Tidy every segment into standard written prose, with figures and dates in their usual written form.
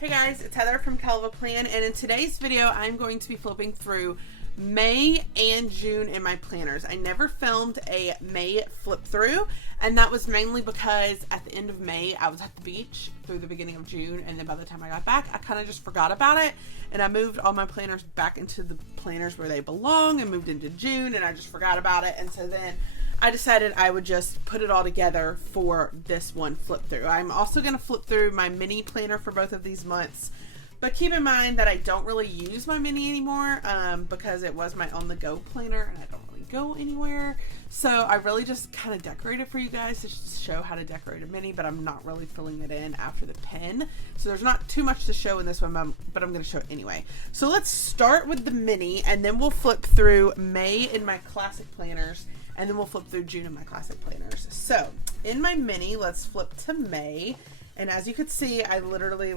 Hey guys, it's Heather from Kell Plan, and in today's video I'm going to be flipping through May and June in my planners. I never filmed a May flip through, and that was mainly because at the end of May I was at the beach through the beginning of June, and then by the time I got back I kind of just forgot about it, and I moved all my planners back into the planners where they belong and moved into June, and I just forgot about it. And so then I decided I would just put it all together for this one flip through. I'm also going to flip through my mini planner for both of these months, but keep in mind that I don't really use my mini anymore because it was my on-the-go planner and I don't really go anywhere. So I really just kind of decorated for you guys to just show how to decorate a mini, but I'm not really filling it in after the pen. So there's not too much to show in this one, but I'm going to show it anyway. So let's start with the mini, and then we'll flip through May in my classic planners, and then we'll flip through June in my classic planners. So in my mini, let's flip to May. And as you can see, I literally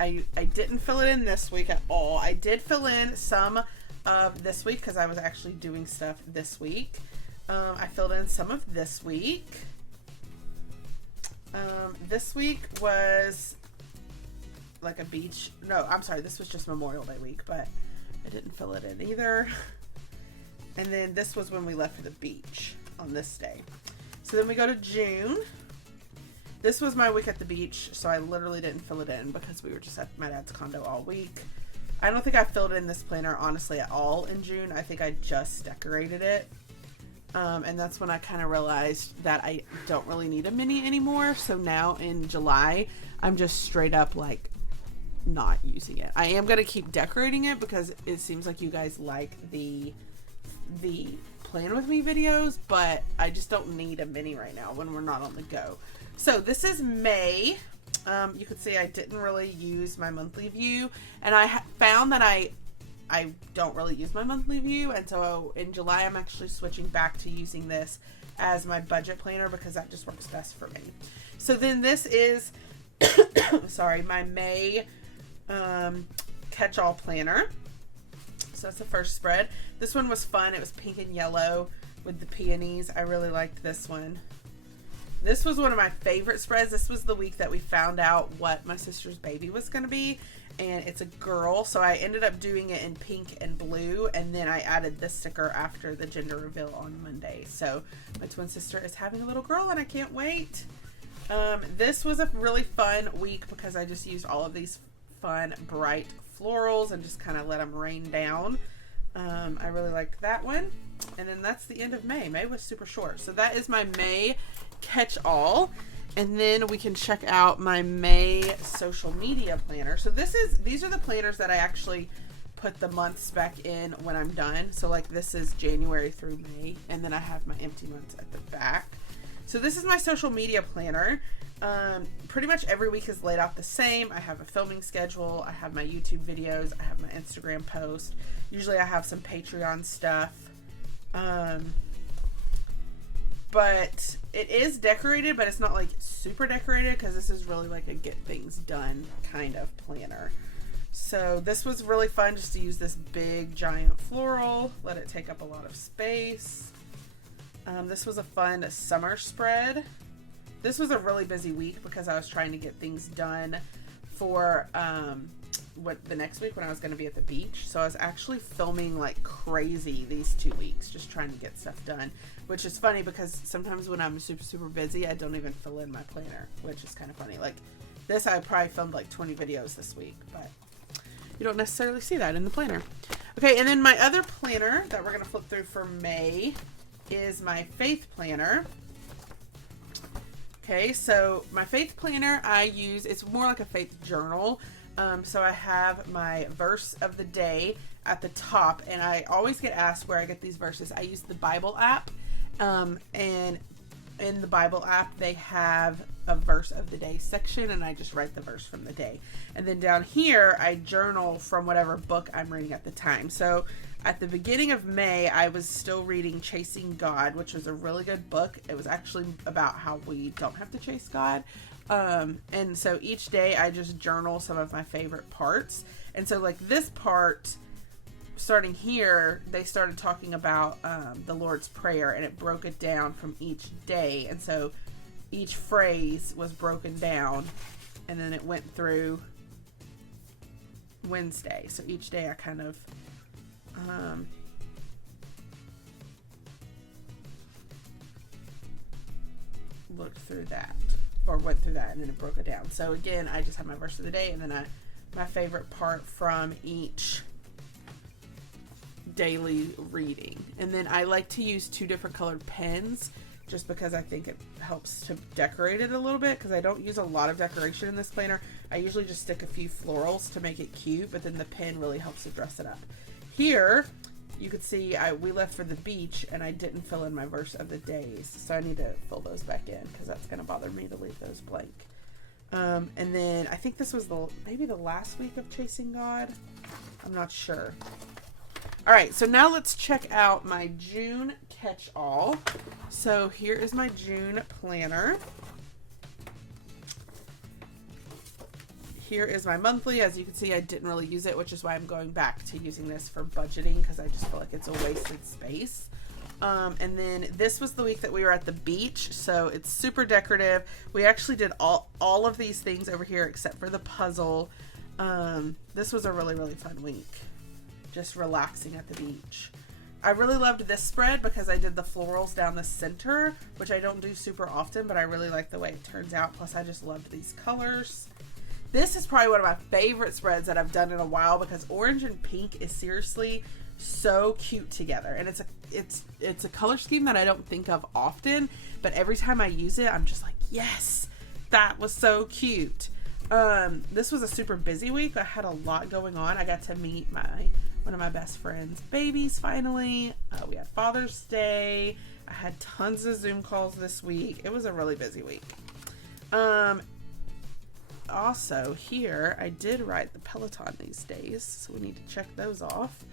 I didn't fill it in this week at all. I did fill in some of this week because I was actually doing stuff this week. I filled in some of this week. This week was like a beach. No, I'm sorry. This was just Memorial Day week, but I didn't fill it in either. And then this was when we left for the beach on this day. So then we go to June. This was my week at the beach, so I literally didn't fill it in because we were just at my dad's condo all week. I don't think I filled in this planner, honestly, at all in June. I think I just decorated it. And that's when I kind of realized that I don't really need a mini anymore. So now in July, I'm just straight up like not using it. I am going to keep decorating it because it seems like you guys like the plan with me videos, but I just don't need a mini right now when we're not on the go. So this is May. You can see I didn't really use my monthly view, and I found that I don't really use my monthly view, and so in July I'm actually switching back to using this as my budget planner because that just works best for me. So then this is sorry, my May catch-all planner. So that's the first spread. This one was fun. It was pink and yellow with the peonies. I really liked this one. This was one of my favorite spreads. This was the week that we found out what my sister's baby was going to be, and it's a girl. So I ended up doing it in pink and blue, and then I added this sticker after the gender reveal on Monday. So my twin sister is having a little girl, and I can't wait. This was a really fun week because I just used all of these fun, bright florals and just kind of let them rain down. I really liked that one. And then that's the end of May. May was super short. So that is my May catch-all. And then we can check out my May social media planner. So these are the planners that I actually put the months back in when I'm done. So like this is January through May, and then I have my empty months at the back. So this is my social media planner. Pretty much every week is laid out the same. I have a filming schedule. I have my YouTube videos. I have my Instagram post. Usually I have some Patreon stuff. But it is decorated, but it's not like super decorated because this is really like a get things done kind of planner. So this was really fun just to use this big giant floral, let it take up a lot of space. This was a fun summer spread. This was a really busy week because I was trying to get things done for the next week when I was going to be at the beach. So I was actually filming like crazy these 2 weeks, just trying to get stuff done, which is funny because sometimes when I'm super busy, I don't even fill in my planner, which is kind of funny. Like this, I probably filmed like 20 videos this week, but you don't necessarily see that in the planner. Okay, and then my other planner that we're going to flip through for May is my faith planner. Okay, so my faith planner I use, it's more like a faith journal. So I have my verse of the day at the top, and I always get asked where I get these verses. I use the Bible app, and in the Bible app they have a verse of the day section, and I just write the verse from the day. And then down here I journal from whatever book I'm reading at the time. So at the beginning of May, I was still reading Chasing God, which was a really good book. It was actually about how we don't have to chase God. And so each day I just journal some of my favorite parts. And so like this part, starting here, they started talking about the Lord's Prayer, and it broke it down from each day. And so each phrase was broken down, and then it went through Wednesday. So each day I kind of looked through that, or went through that, and then it broke it down. So again, I just have my verse of the day, and then my favorite part from each daily reading. And then I like to use 2 different colored pens just because I think it helps to decorate it a little bit, because I don't use a lot of decoration in this planner. I usually just stick a few florals to make it cute, but then the pen really helps to dress it up. Here you could see we left for the beach and I didn't fill in my verse of the days, so I need to fill those back in because that's going to bother me to leave those blank. And then I think this was maybe the last week of Chasing God. I'm not sure. All right, so now let's check out my June catch-all. So here is my June planner. Here is my monthly. As you can see, I didn't really use it, which is why I'm going back to using this for budgeting, because I just feel like it's a wasted space. And then this was the week that we were at the beach, so it's super decorative. We actually did all of these things over here except for the puzzle. This was a really, really fun week, just relaxing at the beach. I really loved this spread because I did the florals down the center, which I don't do super often, but I really like the way it turns out. Plus, I just loved these colors. This is probably one of my favorite spreads that I've done in a while, because orange and pink is seriously so cute together, and it's a color scheme that I don't think of often, but every time I use it, I'm just like, yes, that was so cute. This was a super busy week. I had a lot going on. I got to meet one of my best friend's babies finally. We had Father's Day. I had tons of Zoom calls this week. It was a really busy week. Also here, I did ride the Peloton these days, so we need to check those off.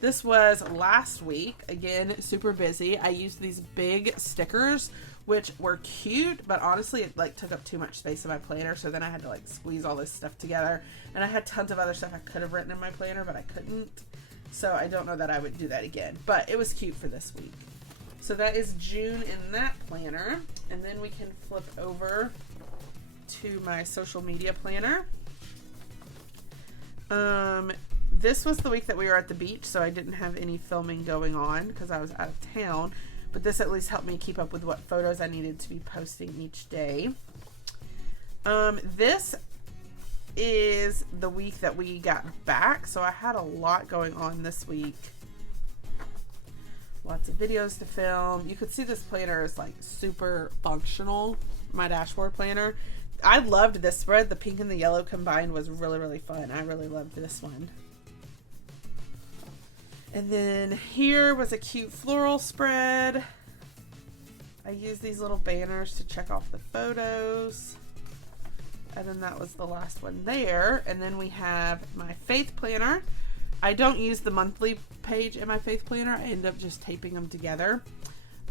This was last week. Again, super busy. I used these big stickers, which were cute, but honestly, it like took up too much space in my planner, so then I had to like squeeze all this stuff together. And I had tons of other stuff I could have written in my planner, but I couldn't. So I don't know that I would do that again, but it was cute for this week. So that is June in that planner. And then we can flip over to my social media planner. This was the week that we were at the beach, so I didn't have any filming going on because I was out of town, but this at least helped me keep up with what photos I needed to be posting each day. This is the week that we got back, so I had a lot going on this week. Lots of videos to film. You could see this planner is like super functional, my dashboard planner. I loved this spread. The pink and the yellow combined was really, really fun. I really loved this one. And then here was a cute floral spread. I used these little banners to check off the photos. And then that was the last one there. And then we have my faith planner. I don't use the monthly page in my faith planner. I end up just taping them together.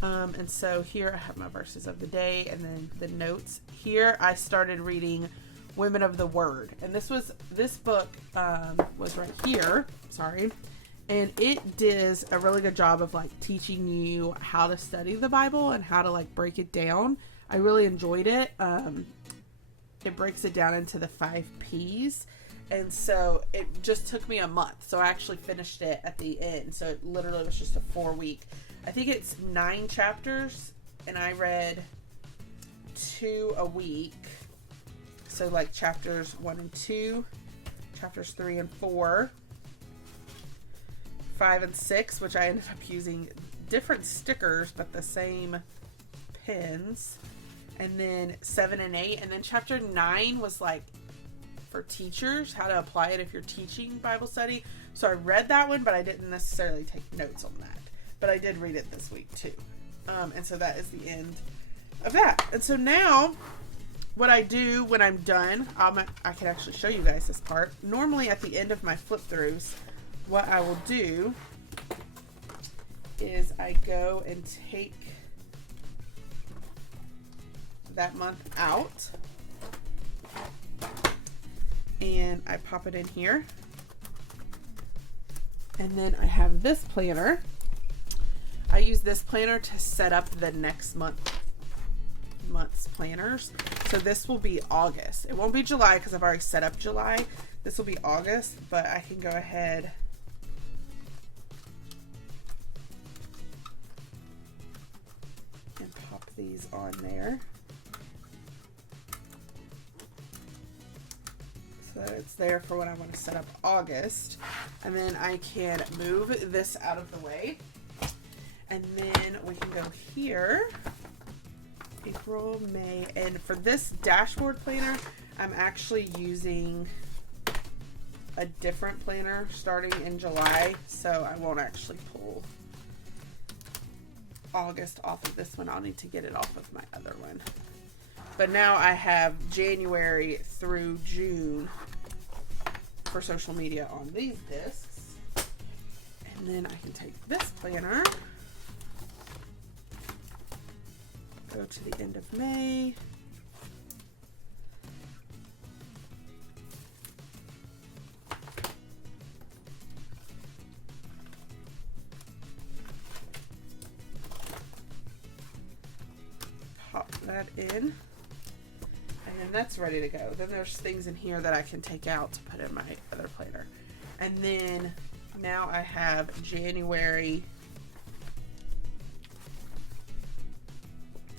And so here I have my verses of the day and then the notes. Here I started reading Women of the Word. And this book was right here. Sorry. And it does a really good job of like teaching you how to study the Bible and how to like break it down. I really enjoyed it. It breaks it down into the 5 P's. And so it just took me a month. So I actually finished it at the end. So it literally was just a 4-week. I think it's 9 chapters, and I read 2 a week. So like chapters 1 and 2, chapters 3 and 4, 5 and 6, which I ended up using different stickers, but the same pens. And then 7 and 8. And then chapter 9 was like for teachers, how to apply it if you're teaching Bible study. So I read that one, but I didn't necessarily take notes on that. But I did read it this week too. And so that is the end of that. And so now what I do when I'm done, I can actually show you guys this part. Normally at the end of my flip throughs, what I will do is I go and take that month out and I pop it in here. And then I have this planner. I use this planner to set up the next month month's planners. So this will be August. It won't be July because I've already set up July. This will be August, but I can go ahead and pop these on there. So that it's there for when I want to set up August. And then I can move this out of the way. And then we can go here. April, May, and for this dashboard planner, I'm actually using a different planner starting in July, so I won't actually pull August off of this one. I'll need to get it off of my other one. But now I have January through June for social media on these discs. And then I can take this planner, go to the end of May. Pop that in. And then that's ready to go. Then there's things in here that I can take out to put in my other planner. And then now I have January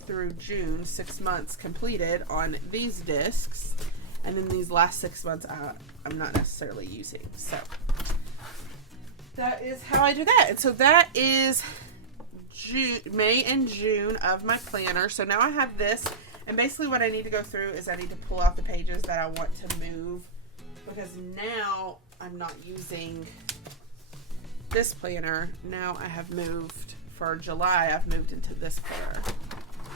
through June, 6 months completed on these discs, and then these last 6 months I'm not necessarily using. So that is how I do that. And so that is May and June of my planner. So now I have this, and basically what I need to go through is I need to pull out the pages that I want to move, because now I'm not using this planner. Now I have moved for July, I've moved into this planner.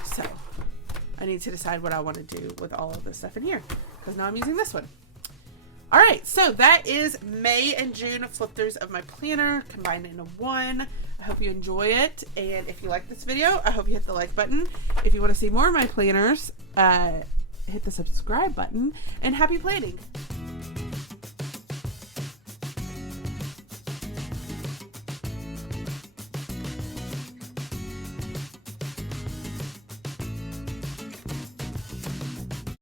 So I need to decide what I want to do with all of this stuff in here, because now I'm using this one. All right, so that is May and June flip throughs of my planner combined into one. I hope you enjoy it, and if you like this video, I hope you hit the like button. If you want to see more of my planners, hit the subscribe button, and happy planning.